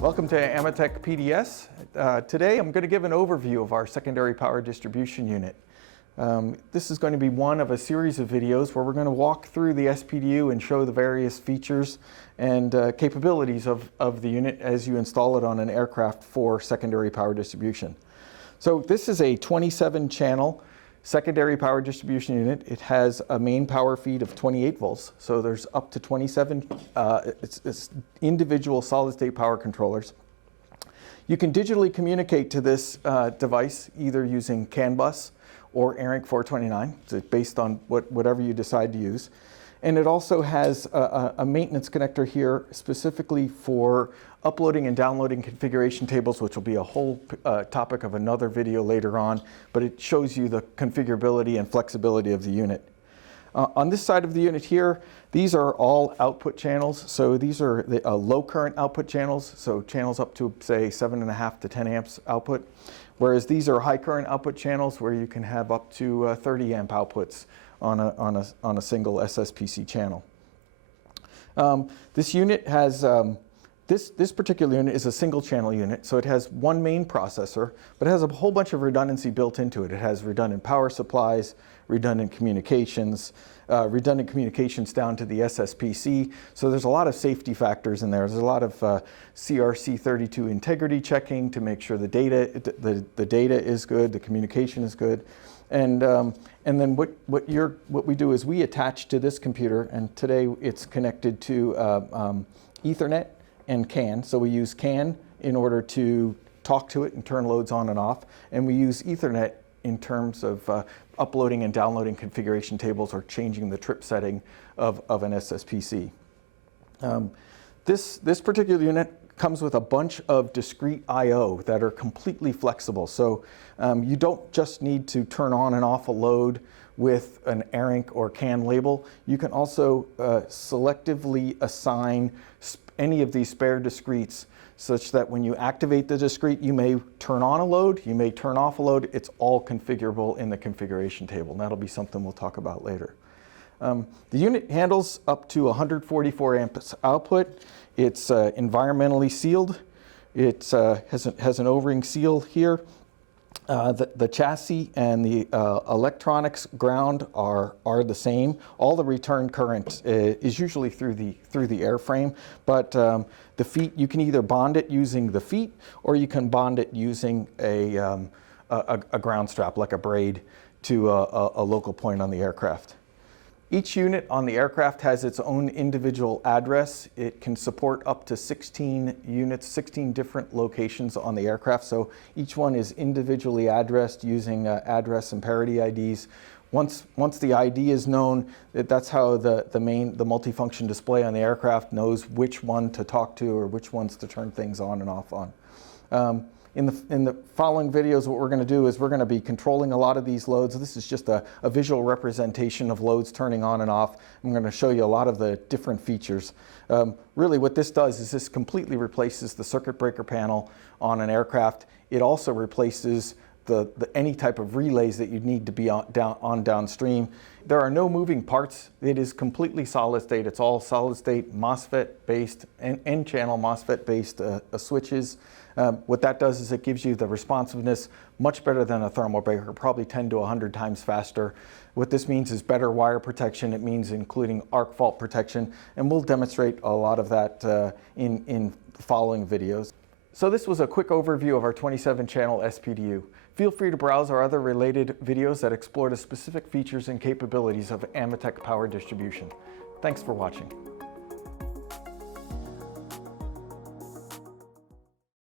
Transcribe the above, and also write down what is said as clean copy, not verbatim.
Welcome to AMETEK PDS. Today I'm going to give an overview of our secondary power distribution unit. This is going to be one of a series of videos where we're going to walk through the SPDU and show the various features and capabilities of the unit as you install it on an aircraft for secondary power distribution. So this is a 27-channel secondary power distribution unit. It has a main power feed of 28 volts, so there's up to 27 it's individual solid-state power controllers. You can digitally communicate to this device either using CAN bus or ARINC 429, so based on whatever you decide to use. And it also has a maintenance connector here specifically for uploading and downloading configuration tables, which will be a whole topic of another video later on, but it shows you the configurability and flexibility of the unit. On this side of the unit here, these are all output channels. So these are the low current output channels, so channels up to say 7.5 to 10 amps output, whereas these are high current output channels where you can have up to 30 amp outputs on a single SSPC channel. This unit has this particular unit is a single channel unit, so it has one main processor, but it has a whole bunch of redundancy built into it. It has redundant power supplies, redundant communications down to the SSPC. So there's a lot of safety factors in there. There's a lot of CRC32 integrity checking to make sure the data is good, the communication is good. And then what we do is we attach to this computer, and today it's connected to Ethernet and CAN. So we use CAN in order to talk to it and turn loads on and off, and we use Ethernet in terms of uploading and downloading configuration tables or changing the trip setting of an SSPC. This particular unit comes with a bunch of discrete I/O that are completely flexible. So you don't just need to turn on and off a load with an ARINC or CAN label. You can also selectively assign any of these spare discretes such that when you activate the discrete, you may turn on a load, you may turn off a load. It's all configurable in the configuration table, and that'll be something we'll talk about later. The unit handles up to 144 amps output. It's environmentally sealed. It has an O-ring seal here. The chassis and the electronics ground are the same. All the return current is usually through the airframe, but the feet, you can either bond it using the feet or you can bond it using a ground strap like a braid to a local point on the aircraft. Each unit on the aircraft has its own individual address. It can support up to 16 units, 16 different locations on the aircraft. So each one is individually addressed using address and parity IDs. Once the ID is known, that's how the multifunction display on the aircraft knows which one to talk to or which ones to turn things on and off on. In the following videos, what we're going to do is we're going to be controlling a lot of these loads. This is just a visual representation of loads turning on and off. I'm going to show you a lot of the different features. Really what this does is this completely replaces the circuit breaker panel on an aircraft. It also replaces any type of relays that you'd need to be on downstream. There are no moving parts. It is completely solid state. It's all solid state MOSFET based and N-channel MOSFET based switches. What that does is it gives you the responsiveness much better than a thermal breaker, probably 10 to 100 times faster. What this means is better wire protection. It means including arc fault protection, and we'll demonstrate a lot of that in the following videos. So this was a quick overview of our 27-channel SPDU. Feel free to browse our other related videos that explore the specific features and capabilities of AMETEK power distribution. Thanks for watching.